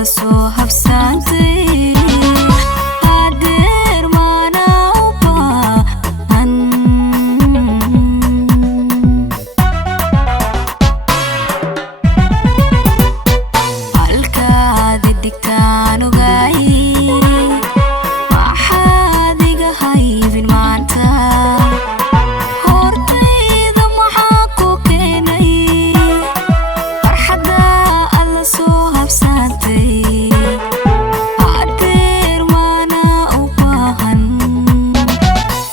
alla soo habsaantay adeer maana u baahan halkaad dhigtaan ogaay waxaad iga haybin maanta hortayda maxaa ku keenay farxadda alla soo habsaantay adeer maana u baahan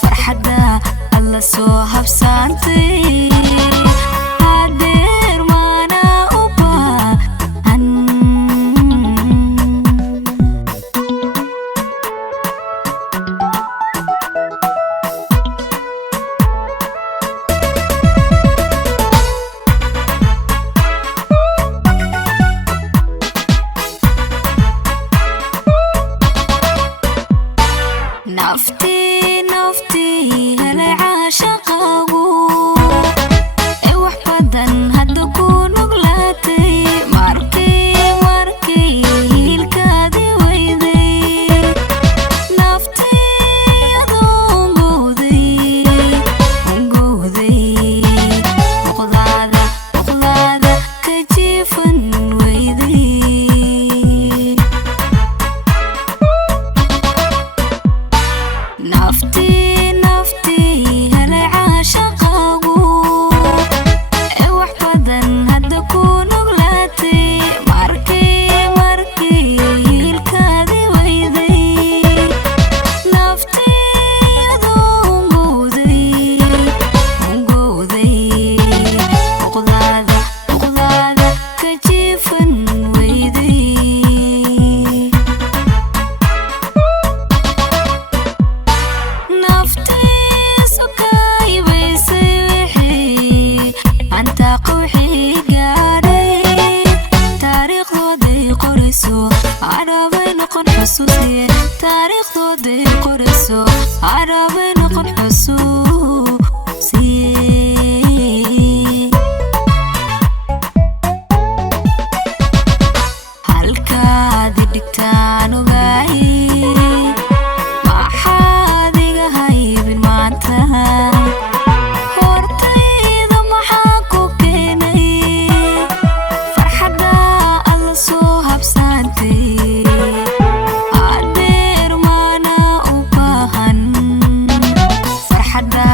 farxadda alla soo habsaantay adeer maana u baahan nafti helay caashaqaagu ee wax badan hadda ku nuglaatay markii hilkaadii weyday nafti adoon gowday muqdaada ka jiifan weyday nafti helay caashaqaagu ee wax badan hadda ku nuglaatay markii hilkaadii weyday nafti adoon gowday muqdaada ka jiifan weyday naftiis u kaybaysay wixii anta qowxii gaadhay taariikhdooday qorayso carabay noqon xusuusiye taariikhdooday qorayso carabay noqon xusuusiye halkaad dhigtaan ogaay waxaad iga haybin maanta hortayda maxaa ku keenay farxadda alla soo habsaantay adeer maana u baahan farxadda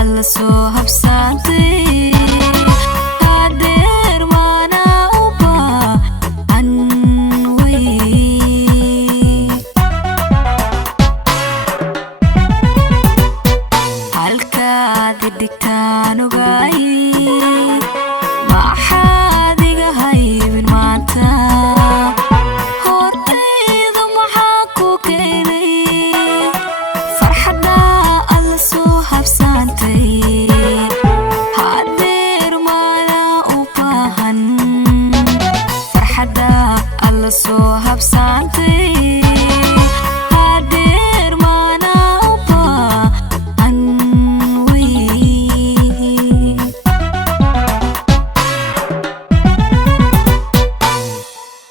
alla soo habsaantay adeer maana u baahan wey halkaad dhigtaan ogaay maxaad iga haybin maanta hortayda maxaa ku keenay farxadda alla soo habsaantay adeer maana u baahan farxadda alla soo habsaantay